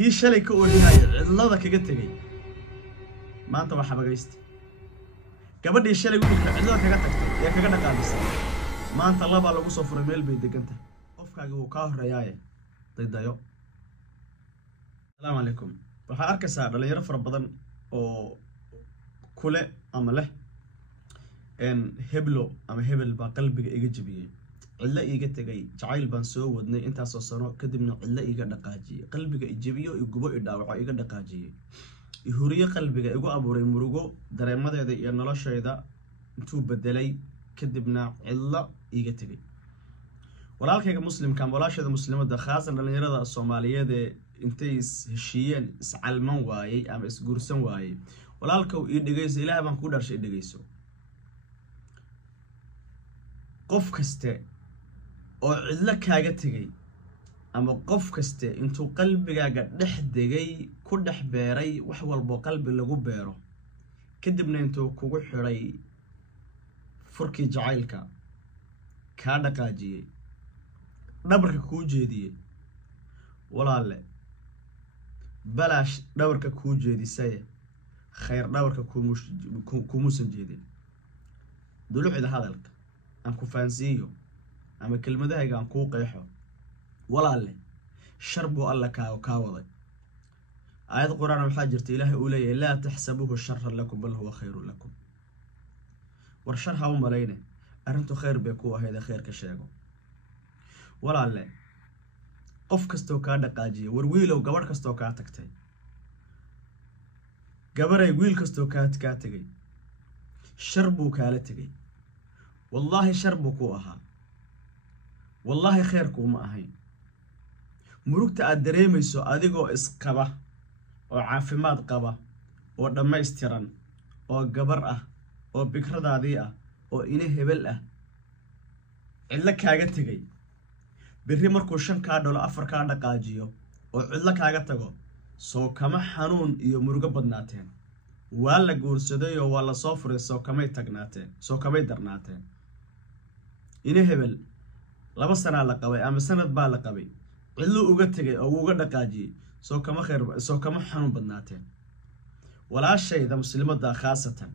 kii shalay ka oohinay cidlada kaga tagay maanta waxa bagaysta gabadhii shalay wiilka cidlada kaga tagtay ee kaga dhaqaamisay maanta laba lagu soo furay meel bay deganta qofkaaga uu ka horeeyay daydayo السلام عليكم waxaa arkaysaa dhalinyaro fara badan oo kule ama leh heblo ama hebel baa qalbiga iga jabiyay cilla iga tagay jacayl baan soo wadnay intaas oo sano kadibna cilla iga dhaqaajiyay qalbiga i jabiyo i gubo i dhaawaco iga dhaqaajiyay i huriyo qalbiga igu abuuray murugo dareemadeeda iyo noloshayda intuu bedelay kadibna cilla iga tagay walaalkayga muslimka ama walaashayda muslimada khaasan dhalinyarada Soomaaliyeed intay heshiiyeen iscalman waayay ama isguursan waayay walaalkow ii dhageyso ilaahay baan ku dharshay dhageyso qof kaste oo cidla kaaga tagay ama qof kaste intuu qalbigaaga dhex degay ku dhex beeray wax walba qalbi lagu beero kadibna intuu kugu xiray furkii jacaylka ka dhaqaajiyay dhabarka ku jeediyay walaale balash dhabarka ku jeedisay khayr dhabarka ku muusan jeedin dulucda hadalka aan ku faansiyo ama kelmadahayga aan ku qeexo walaale sharbu alla ka waday aayad quraan waxa jirta ilaahay uu leeyahay la tahsabuhu sharran lakum bal huwa khayrun lakum war sharha u malayna arintu khayr bay ku ahayd khayr ka sheego walaale qof kasto ka dhaqaajiyay war wiilow gabadh kasto ka tagtay gabaray wiil kasto ka tagay sharbu kaala tagay wallahi sharbu ku aha wallahi khayrku ma ahayn murugta aad dareemayso adigoo isqaba oo caafimaad qaba oo dhameystiran oo gabar ah oo bikradaadii ah oo ina hebel ah cilla kaaga tagay berri markuu 5 ka dhalo 4 ka dhaqaajiyo oo cidla kaaga tago soo kama xanuun iyo murugo badnaateen waa la guursaday oo waa la soo furay soo kamay tagnaateen soo kamay darnaateen ina hebel 2 sano la qabay ama sanad baa la qabay cidlu uga tagay oo uga dhaqaajiyay soo kama khayr soo kama xanuun badnaateen walaashayda muslimada khaasatan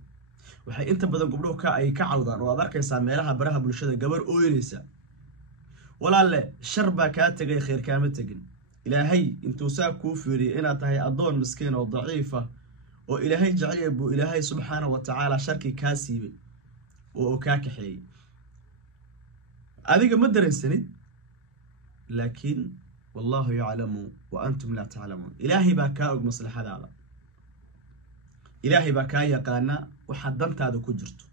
waxay inta badan gabdhuhu ka ay ka cawdaan oo aad arkaysaa meelaha baraha bulshada gabar ooyinaysa walaale shar baa ka tagay khayr kaama tagin ilaahay intuu saa ku fiiriyay inaad tahay adoon miskiin oo daciif ah oo ilaahay jecel yahay buu ilaahay subhanahu wa ta'ala sharki ka siibay oo ka kaxeeyay adiga ma dareensanid laakiin wallahu ya'lamu wa antum la ta'lamun ilaahay baa ka og maslaxadaada ilaahay baa ka yaqaana waxa dantaada ku jirto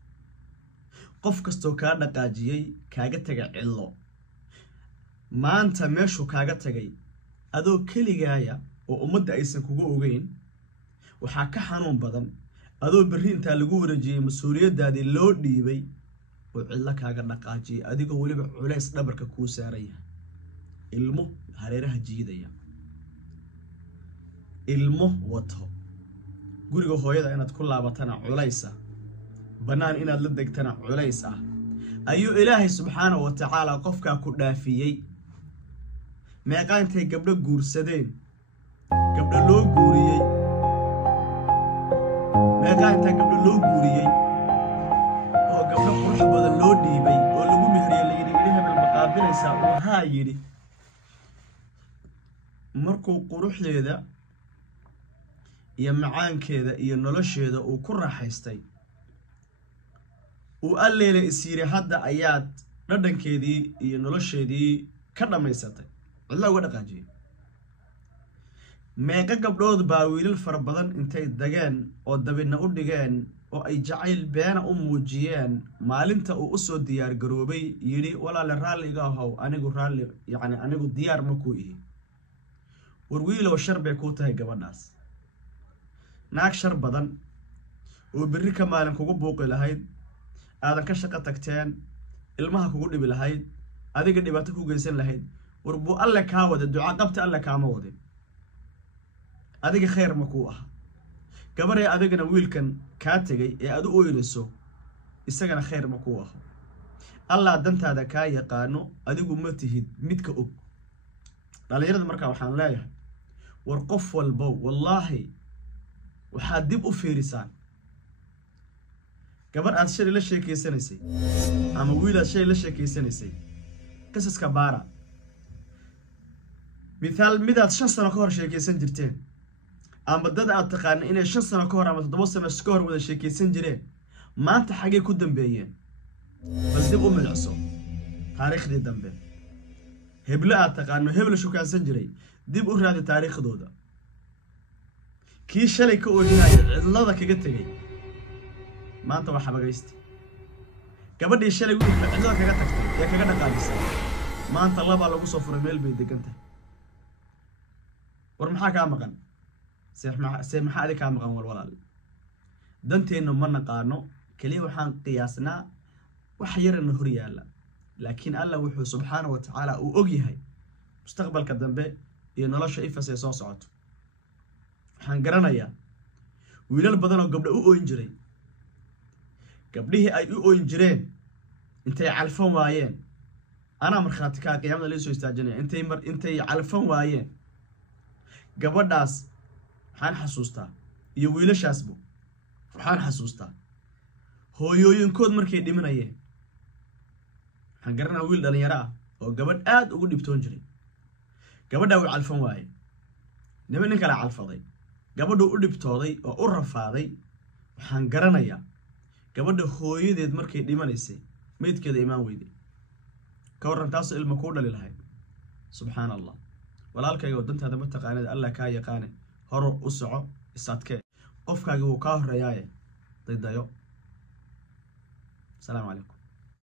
qof kasto ka dhaqaajiyay kaaga tagay cillo maanta meeshu kaaga tagay adoo kaligaaya oo ummadda aysan kugu ogeyn waxa ka xanuun badan adoo berri inta lagu wareejiyay mas'uuliyadaadii loo dhiibay oo cilla kaaga dhaqaajiyay adigoo waliba culays dhabarka ku saaraya ilmo hareeraha jiidaya ilmo wato guriga hooyada inaad ku laabatana culaysa banaan inaad la degtana culays ah ayuu ilaahay subhanahu wa ta'ala qofka ku dhaafiyay meeqaantay gabdho guursadeen gabdho loo guuriyay meeqaantay gabdho loo guuriyay oo gabdho qurux badan loo dhiibay oo lagu meheriyay la yiri hebel maqaabilaysa oo haa yiri markuu quruxdeeda iyo macaankeeda iyo nolosheeda uu ku raaxaystay uu alleele isiri hadda ayaad dhadhankeedii iyo nolosheedii ka dhamaysatay cilla uga dhaqaajiyay meeqa gabdhood baa wiilal fara badan intay dageen oo dabina u dhigeen oo ay jacayl beena u muujiyeen maalinta uu soo diyaar garoobay yiri walaal raaliga ahaw anigu raali yani anigu diyaar ma ku ihi war wiilow shar bay ku tahay gabadhaas naag shar badan oo berri ka maalin kugu buuqi lahayd aadan ka shaqo tagteen ilmaha kugu dhibi lahayd adiga dhibaato ku geysan lahayd war buu alle ka wada duca qabta alle kaama wadin adiga khayr ma ku ah gabaray adigana wiilkan ka tagay ee aad u ooyinayso isagana khayr ma ku ah Allah dantaada ka yaqaano adigu ma tihid midka og dhalinyarada markaa waxaan leeyahay ورقف والبو والله وحادب أفيرسان قبل أشياء لا شيء كيسنسي أما ويلا شيء لا شيء كيسنسي قصص كبارة مثال مدة 5 سنة كهر شيء كيسن جرتين أما ضد أعتقد إن 5 سنة كهر أما 7 سنة سكور ولا شيء كيسن جرين ما أنت حاجة كودن بيين بس دي من العصور تاريخ دي دنبه هبل أعتقد إنه هبل شو كان سنجري دي بقول هذا تاريخ دودا كي شلي كأوجناي الله ذاك جتني ما أنت وحبا جيست كبدي الشلي يقول لك الله كجت تكتب يا كجت قالس ما أنت الله بالله صفر ميل بيدك أنت ورمحا كامقن سمح عليك كامقن والولال دنتي إنه من قارنو كليه وحان قياسنا وحير إنه ريالا لكن الله وحده سبحانه وتعالى وأجيهاي مستقبل كدنبه ينلا شيء فسيسون صعد حنقرنا يا ويلال بدنا قبل أو إنجري قبله أي أو إنجرين أنت يعرفون وايين أنا مرخاتك قيامنا ليسوا يستعجلين أنت يعرفون وايين قبل ناس حان حسوستا يويلش أسبو حان حسوستا هو ينكود مركي دي من أيه حنقرنا ويل دان يراه oo gabadh aad ugu dhibtoon jiray gabadha way calfan waayay niman kala calfaday gabadhu u dhibtooday oo u rafaaday waxaan garanayaa gabadha hooyadeed markay dhimanaysay meedkeeda imaan weyday ka waran taas ilmo ku dhali lahayd subhanallah walaalkayga wadantaada ma taqaanid Allah ka yaqaan hor u soco isadkee qofkaaga uu ka horeeyay daydayo salaam alaykum